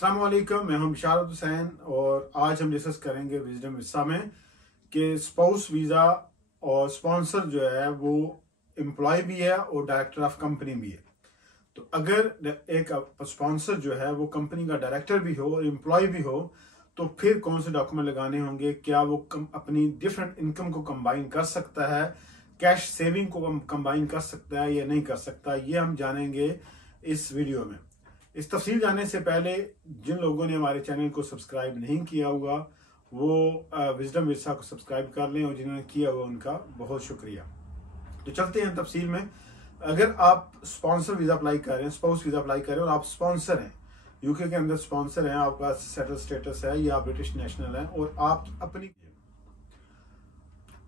अस्सलाम वालेकुम, मैं हूं बिशारत हुसैन और आज हम डिस्कस करेंगे विजडम वीजा में कि स्पाउस वीज़ा और स्पॉन्सर जो है वो एम्प्लॉय भी है और डायरेक्टर ऑफ कंपनी भी है। तो अगर एक स्पॉन्सर जो है वो कंपनी का डायरेक्टर भी हो और एम्प्लॉय भी हो तो फिर कौन से डॉक्यूमेंट लगाने होंगे, क्या वो अपनी डिफरेंट इनकम को कंबाइन कर सकता है, कैश सेविंग को कंबाइन कर सकता है या नहीं कर सकता, ये हम जानेंगे इस वीडियो में। इस तफसील जानने से पहले जिन लोगों ने हमारे चैनल को सब्सक्राइब नहीं किया होगा वो विजडम वीजा को सब्सक्राइब कर लें और जिन्होंने किया हुआ उनका बहुत शुक्रिया। तो चलते हैं तफसील में। अगर आप स्पॉन्सर वीजा अप्लाई कर रहे हैं, स्पाउस वीजा अप्लाई कर रहे हैं और आप स्पॉन्सर हैं, यूके के अंदर स्पॉन्सर हैं, आपका सेटल स्टेटस है या ब्रिटिश नेशनल है और आप अपनी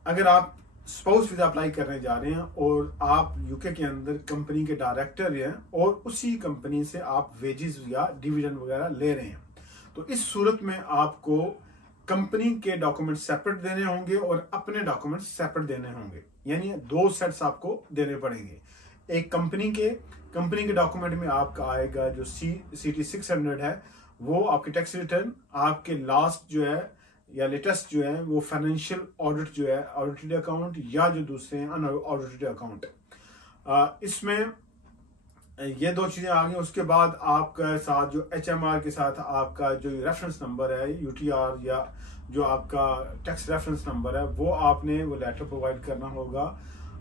अगर आप स्पाउस वीजा अप्लाई करने जा रहे हैं और आप यूके के अंदर कंपनी के डायरेक्टर हैं और उसी कंपनी से आप वेजेस या डिविडेंड वगैरह ले रहे हैं, तो इस सूरत में आपको कंपनी के डॉक्यूमेंट सेपरेट देने होंगे और अपने डॉक्यूमेंट सेपरेट देने होंगे, यानी दो सेट्स आपको देने पड़ेंगे। एक कंपनी के डॉक्यूमेंट में आपका आएगा जो CT 600 है, वो आपके टैक्स रिटर्न, आपके लास्ट जो है या लेटेस्ट जो है वो फाइनेंशियल ऑडिट जो है, ऑडिटेड अकाउंट या जो दूसरे हैं अनऑडिटेड अकाउंट। इसमें ये दो चीजें आ गई। उसके बाद आपका साथ जो HMR के साथ आपका जो रेफरेंस नंबर है UTR या जो आपका टैक्स रेफरेंस नंबर है वो आपने वो लेटर प्रोवाइड करना होगा।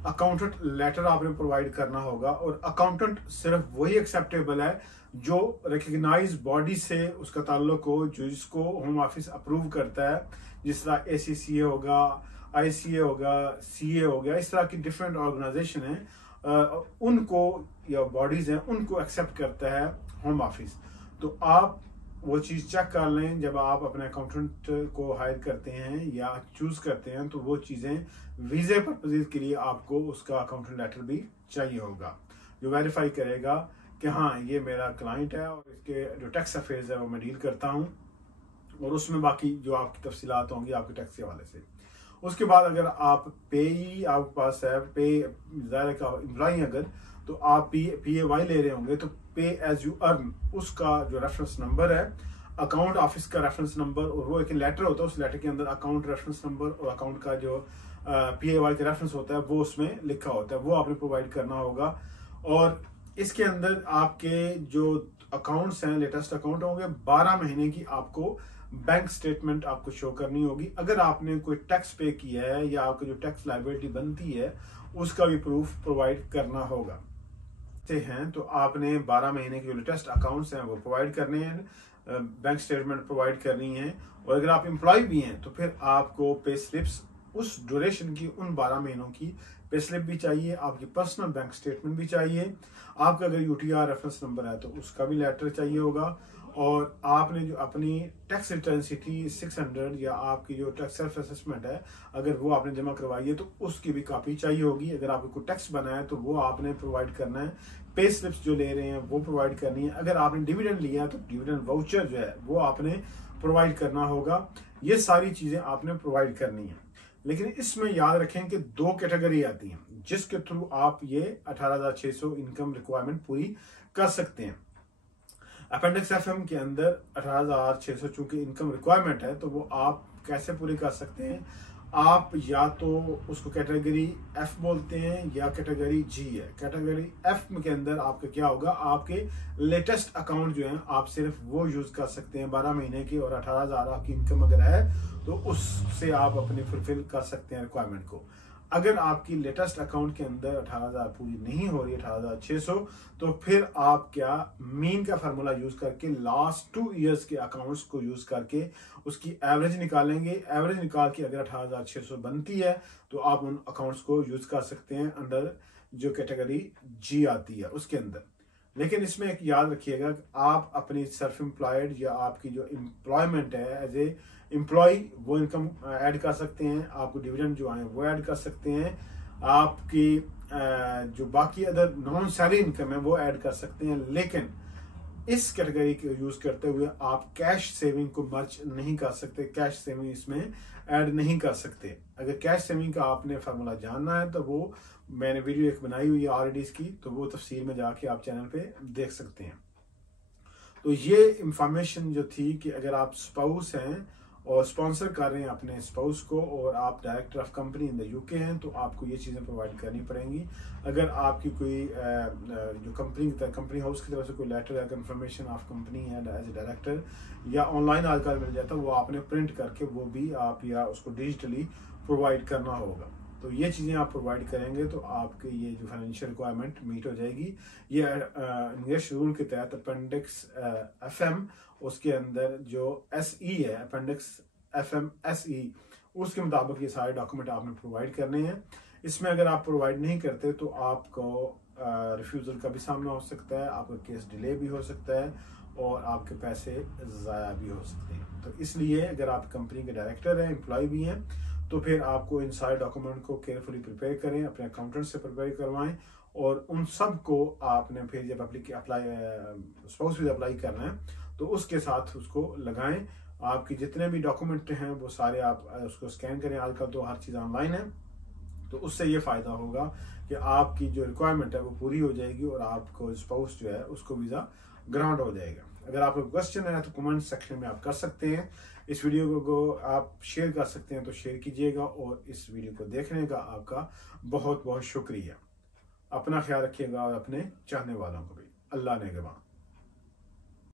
अकाउंटेंट लेटर आपने प्रोवाइड करना होगा और अकाउंटेंट सिर्फ वही एक्सेप्टेबल है जो रिकग्नाइज बॉडी से उसका ताल्लुक हो, जो इसको होम ऑफिस अप्रूव करता है, जिस तरह ACCA होगा, ICA होगा, CA हो गया, इस तरह की डिफरेंट ऑर्गेनाइजेशन है, उनको या बॉडीज हैं उनको एक्सेप्ट करता है होम ऑफिस। तो आप वो चीज चेक कर लें जब आप अपने अकाउंटेंट को हायर करते हैं या चूज करते हैं, तो वो चीजें वीजे पर्पजेज के लिए आपको उसका अकाउंटेंट लेटर भी चाहिए होगा जो वेरीफाई करेगा कि हाँ ये मेरा क्लाइंट है और इसके जो टैक्स अफेयर्स है वो मैं डील करता हूँ, और उसमें बाकी जो आपकी तफसीलात होंगी आपके टैक्स के हवाले से। उसके बाद अगर आप पेई आपके पास है, पे ज़ाहिर का एम्प्लॉई अगर, तो आप PAY ले रहे होंगे तो पे एज यू अर्न उसका जो रेफरेंस नंबर है, अकाउंट ऑफिस का रेफरेंस नंबर, और वो एक लेटर होता है, उस लेटर के अंदर अकाउंट रेफरेंस नंबर और अकाउंट का जो PAY का रेफरेंस होता है वो उसमें लिखा होता है, वो आपने प्रोवाइड करना होगा। और इसके अंदर आपके जो अकाउंट्स हैं, लेटेस्ट अकाउंट होंगे, 12 महीने की आपको बैंक स्टेटमेंट आपको शो करनी होगी। अगर आपने कोई टैक्स पे किया है या आपकी जो टैक्स लायबिलिटी बनती है उसका भी प्रूफ प्रोवाइड करना होगा हैं, तो आपने 12 महीने के जो लेटेस्ट अकाउंट्स हैं वो प्रोवाइड करने हैं, बैंक स्टेटमेंट प्रोवाइड करनी है। और अगर आप एम्प्लॉय भी हैं तो फिर आपको पे स्लिप्स उस ड्यूरेशन की, उन 12 महीनों की पे स्लिप भी चाहिए, आपकी पर्सनल बैंक स्टेटमेंट भी चाहिए, आपका अगर UTR रेफरेंस नंबर है तो उसका भी लेटर चाहिए होगा, और आपने जो अपनी टैक्स रिटर्न CT 600 या आपकी जो टैक्स सेल्फ असेसमेंट है अगर वो आपने जमा करवाई है तो उसकी भी कॉपी चाहिए होगी। अगर आपको कोई टैक्स बना है तो वो आपने प्रोवाइड करना है। पे स्लिप्स जो ले रहे हैं वो प्रोवाइड करनी है। अगर आपने डिविडेंड लिया तो डिविडेंड वाउचर जो है वो आपने प्रोवाइड करना होगा। ये सारी चीजें आपने प्रोवाइड करनी है। लेकिन इसमें याद रखें कि दो कैटेगरी आती हैं जिसके थ्रू आप ये 18,600 इनकम रिक्वायरमेंट पूरी कर सकते हैं। अपेंडिक्स FM के अंदर 18,600 चूंकि इनकम रिक्वायरमेंट है तो वो आप कैसे पूरी कर सकते हैं, आप या तो उसको कैटेगरी F बोलते हैं या कैटेगरी G है। कैटेगरी F के अंदर आपका क्या होगा, आपके लेटेस्ट अकाउंट जो है आप सिर्फ वो यूज कर सकते हैं 12 महीने की, और 18,000 आपकी इनकम अगर है तो उससे आप अपनी फुलफिल कर सकते हैं रिक्वायरमेंट को। अगर आपकी लेटेस्ट अकाउंट के अंदर 18,000 पूरी नहीं हो रही, 18,600, तो फिर आप क्या मीन का फार्मूला यूज करके लास्ट 2 ईयर्स के अकाउंट्स को यूज करके उसकी एवरेज निकालेंगे। एवरेज निकाल के अगर 18,600 बनती है तो आप उन अकाउंट्स को यूज कर सकते हैं अंडर जो कैटेगरी G आती है उसके अंदर। लेकिन इसमें एक याद रखिएगा कि आप अपनी सेल्फ एम्प्लॉयड या आपकी जो एम्प्लॉयमेंट है एज ए एम्प्लॉय वो इनकम ऐड कर सकते हैं, आपको डिविडेंड जो आए वो ऐड कर सकते हैं, आपकी जो बाकी अदर नॉन सैलरी इनकम है वो ऐड कर सकते हैं। लेकिन इस कैटेगरी को यूज करते हुए आप कैश सेविंग को मर्ज नहीं कर सकते, कैश सेविंग इसमें ऐड नहीं कर सकते। अगर कैश सेविंग का आपने फार्मूला जानना है तो वो मैंने वीडियो एक बनाई हुई है ऑलरेडी इसकी, तो वो तफसील में जाके आप चैनल पे देख सकते हैं। तो ये इंफॉर्मेशन जो थी कि अगर आप स्पाउस हैं और स्पॉन्सर कर रहे हैं अपने स्पाउस को और आप director of company in the UK हैं, तो आपको ये चीज़ें प्रोवाइड करनी पड़ेंगी। अगर आपकी कोई जो कंपनी हाउस की तरफ से कोई लेटर या कंफर्मेशन ऑफ कंपनी है एज ए डायरेक्टर, या ऑनलाइन आजकल मिल जाता है, वो आपने प्रिंट करके वो भी आप या उसको डिजिटली प्रोवाइड करना होगा। तो ये चीज़ें आप प्रोवाइड करेंगे तो आपके ये जो फाइनेंशियल रिक्वायरमेंट मीट हो जाएगी। ये इंग्लिश रूल के तहत अपेंडिक्स FM, उसके अंदर जो SE है, अपेंडिक्स FM SE, उसके मुताबिक ये सारे डॉक्यूमेंट आपने प्रोवाइड करने हैं। इसमें अगर आप प्रोवाइड नहीं करते तो आपको रिफ्यूज़ल का भी सामना हो सकता है, आपका केस डिले भी हो सकता है और आपके पैसे ज़ाया भी हो सकते हैं। तो इसलिए अगर आप कंपनी के डायरेक्टर हैं, एम्प्लॉय भी हैं, तो फिर आपको इन सारे डॉक्यूमेंट को केयरफुली प्रिपेयर करें, अपने अकाउंटेंट से प्रिपेयर करवाएं और उन सब को आपने फिर जब स्पाउस वीजा अप्लाई करना है तो उसके साथ उसको लगाएं। आपकी जितने भी डॉक्यूमेंट हैं वो सारे आप उसको स्कैन करें। आजकल तो हर चीज़ ऑनलाइन है, तो उससे ये फ़ायदा होगा कि आपकी जो रिक्वायरमेंट है वो पूरी हो जाएगी और आपको स्पाउस जो है उसको वीज़ा ग्रांट हो जाएगा। अगर आपको क्वेश्चन है तो कमेंट सेक्शन में आप कर सकते हैं। इस वीडियो को आप शेयर कर सकते हैं तो शेयर कीजिएगा और इस वीडियो को देखने का आपका बहुत बहुत शुक्रिया। अपना ख्याल रखिएगा और अपने चाहने वालों को भी। अल्लाह नेगहबान।